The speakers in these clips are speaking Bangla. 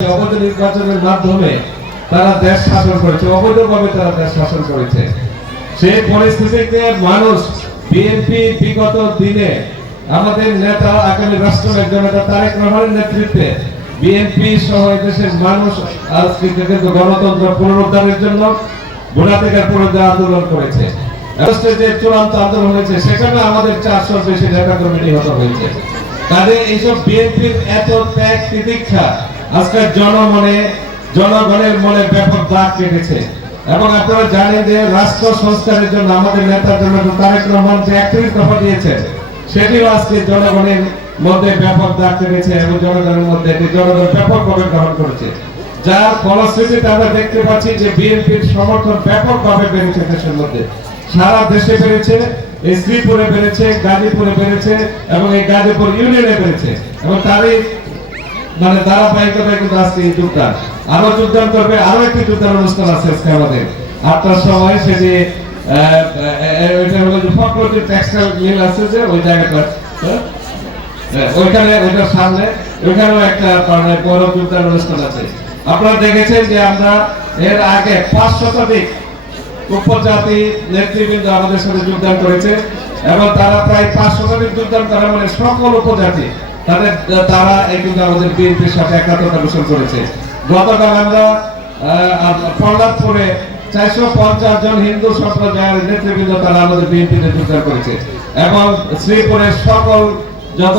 অবৈধ নির্বাচনের মাধ্যমে তারা দেশ শাসন করেছে, অবৈধভাবে তারা দেশ শাসন করেছে। সেই পরিস্থিতিতে মানুষ বিএনপি বিগত দিনে আমাদের নেতা আগামী রাষ্ট্রনায়ক জনতা তারেক রহমানের নেতৃত্বে বিএনপি সহ দেশের মানুষ আজকে কিন্তু গণতন্ত্র পুনরুদ্ধারের জন্য ভোটাধিকার পুনরুদ্ধার আন্দোলন করেছে। যে চূড়ান্ত আন্দোলন হয়েছে সেখানে আমাদের 400 বেশি নেতা কর্মী নিহত হয়েছে। কাজে এইসব বিএনপির এত ত্যাগ তিতিক্ষা আজকে জনগণের মনে ব্যাপক দাগ কেটেছে। এবং আপনারা জানেন যে রাষ্ট্র সংস্কারের জন্য আমাদের নেতা জনতা তারেক রহমান যে 31 দফা দিয়েছে সেটিও আজকে জনগণের মধ্যে ব্যাপক দাগ কেটেছে এবং জনগণের মধ্যে জনগণ ব্যাপকভাবে গ্রহণ করেছে। যার ফলশ্রুতিতে আমরা দেখতে পাচ্ছি যে বিএনপির সমর্থন ব্যাপকভাবে বেড়েছে দেশের মধ্যে, সারা দেশে বেড়েছে, শ্রীপুরে বেড়েছে, গাজীপুরে বেড়েছে এবং এই গাজীপুর ইউনিয়নে বেড়েছে। এবং তারই ধারাবাহিকতায় কিন্তু আজকে এই যোগদান আরো যোগদান করবে। আরো একটি যোগদান অনুষ্ঠান আছে আজকে আমাদের 8টার সময়, সেটি ওইটা হলো যে ফকরুদ্দিন টেক্সটাইল মিল আছে যে ওই জায়গাটা, ওইখানে ওইটার সামনে ওইখানেও একটা বড় যোগদান অনুষ্ঠান আছে। আপনারা দেখেছেন যে আমরা এর আগে 5 শতাধিক উপজাতি নেতৃবৃন্দ আমাদের সাথে যোগদান করেছে এবং তারা প্রায় 5 শতাধিক যোগদান করা মানে সকল উপজাতি তারা কিন্তু আমাদের বিএনপির সাথে একাত্মতা পোষণ করেছে। গতকাল আমরা প্রহ্লাদপুরে 450 জন হিন্দু সম্প্রদায়ের নেতৃবৃন্দ তারা আমাদের বিএনপিতে যোগদান করেছে এবং শ্রীপুরের সকল যত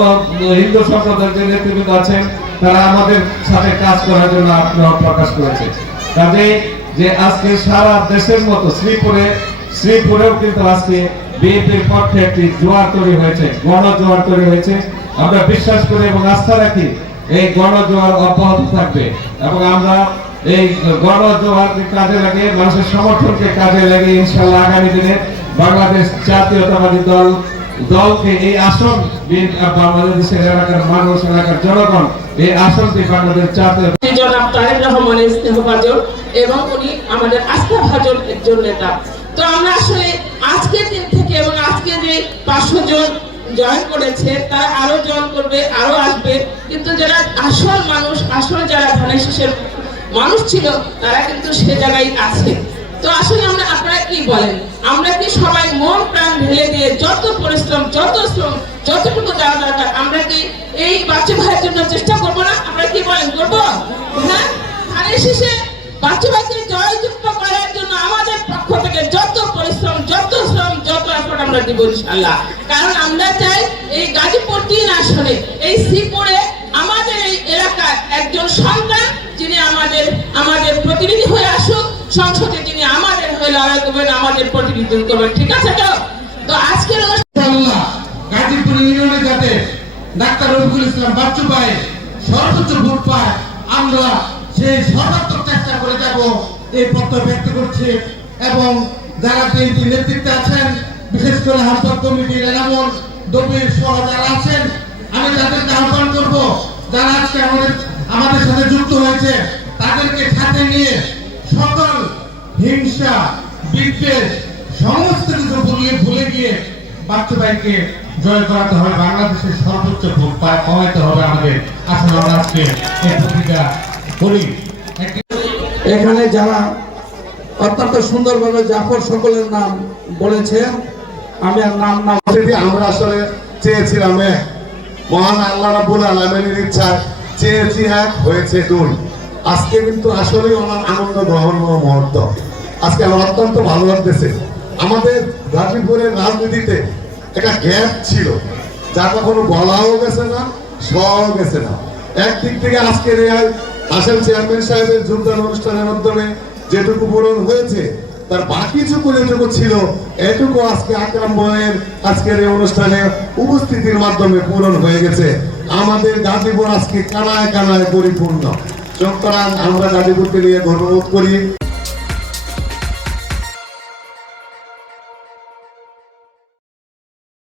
হিন্দু সম্প্রদায়ের যে নেতৃবৃন্দ আছেন তারা আমাদের সাথে কাজ করার জন্য আগ্রহ প্রকাশ করেছে। কাজে যে আজকে সারা দেশের মতো শ্রীপুরেও কিন্তু আজকে বিএনপির পক্ষে একটি জোয়ার তৈরি হয়েছে, গণজোয়ার তৈরি হয়েছে। আমরা বিশ্বাস করি এবং আস্থা রাখি এই গণজোয়ার অব্যাহত থাকবে এবং আমরা এই গণজোয়ারকে কাজে লাগিয়ে মানুষের সমর্থনকে কাজে লাগিয়ে ইনশাআল্লাহ আগামী দিনে বাংলাদেশ জাতীয়তাবাদী দলকে এই আসন বাংলাদেশের এলাকার মানুষ, এলাকার জনগণ এই আসনটি বাংলাদেশ জাতীয় জনাব তারেক রহমানের স্নেহভাজন এবং উনি আমাদের আস্থাভাজন একজন নেতা। তো আমরা আসলে আজকের দিন থেকে এবং আজকে যে 500 জন জয়েন করেছে তারা আরো জয়েন করবে, আরো আসবে, কিন্তু যারা আসল মানুষ, আসল যারা ধানের শীষের মানুষ ছিল তারা কিন্তু সে জায়গায় আছে। তো আসলে আপনারা কি বলেন, আমরা কি সবাই মন প্রাণ ঢেলে দিয়ে যত পরিশ্রম, যত শ্রম, যতটুকু দেওয়া দরকার আমরা কি এই বাচ্চা ভাইয়ের জন্য চেষ্টা করবো না? আমরা কি বলেন, করবো? হ্যাঁ, ধানের শীষে বাচ্চা ভাইকে জয়যুক্ত করার জন্য আমাদের পক্ষ থেকে যত পরিশ্রম, যত শ্রম, যত এফোর্ট আমরা দিব ইনশাআল্লাহ। কারণ আমরা চাই এই গাজীপুর 3 আসনে, এই শ্রীপুরে আমাদের এই এলাকার একজন সন্তান যিনি আমাদের প্রতিনিধি হয়ে আসুক সংসদে, যিনি আমাদের হয়ে লড়াই করবেন, আমাদের প্রতিনিধিত্ব করবেন। ঠিক আছে তো? তো আজকের ইনশাআল্লাহ গাজীপুর ইউনিয়নে যাতে ডাক্তার রফিকুল ইসলাম বাচ্চু পায়, সর্বোচ্চ ভোট পায়, আমরা সেই সর্বাত্মক চেষ্টা করে যাব এই প্রত্যয় ব্যক্ত করছি। এবং যারা বিএনপি নেতৃত্বে আছেন, বিশেষ করে হাসপাতাল কমিটির এনামুল দবির সহ যারা আছেন, আমি তাদেরকে আহ্বান করব যারা আজকে আমাদের সাথে যুক্ত হয়েছে তাদেরকে সাথে নিয়ে সকল হিংসা, বিদ্বেষ সমস্ত কিছু ভুলে গিয়ে বাচ্চু ভাইকে জয় করাতে হবে, বাংলাদেশের সর্বোচ্চ ভোট পাওয়াতে হবে আমাদের। আসলে আমরা আজকে এই প্রতিজ্ঞা করি। এখানে যারা অত্যন্ত সুন্দরভাবে জাফর সকলের নাম বলেছেন, আমি আর নাম না আমরা আসলে চেয়েছিলাম এক, মহান আল্লাহ রাব্বুল আলামিনের ইচ্ছায় চেয়েছি এক, হয়েছে 2। আজকে কিন্তু আসলে আমার আনন্দ গ্রহণ মুহূর্ত। আজকে আমার অত্যন্ত ভালো লাগতেছে। আমাদের গাজীপুরের রাজনীতিতে একটা গ্যাপ ছিল, যা কখনো বলাও গেছে না, শোয়াও গেছে না। একদিক থেকে আজকের আসেন চেয়ারম্যান সাহেবের যোগদান অনুষ্ঠানের মাধ্যমে যেটুকু পূরণ হয়েছে, তার বাকি যেটুকু ছিল এটুকু আজকে আকরাম ভাইয়ের আজকের এই অনুষ্ঠানে উপস্থিতির মাধ্যমে পূরণ হয়ে গেছে। আমাদের গাজীপুর আজকে কানায় কানায় পরিপূর্ণ। সুতরাং আমরা গাজীপুরকে নিয়ে গর্ববোধ করি।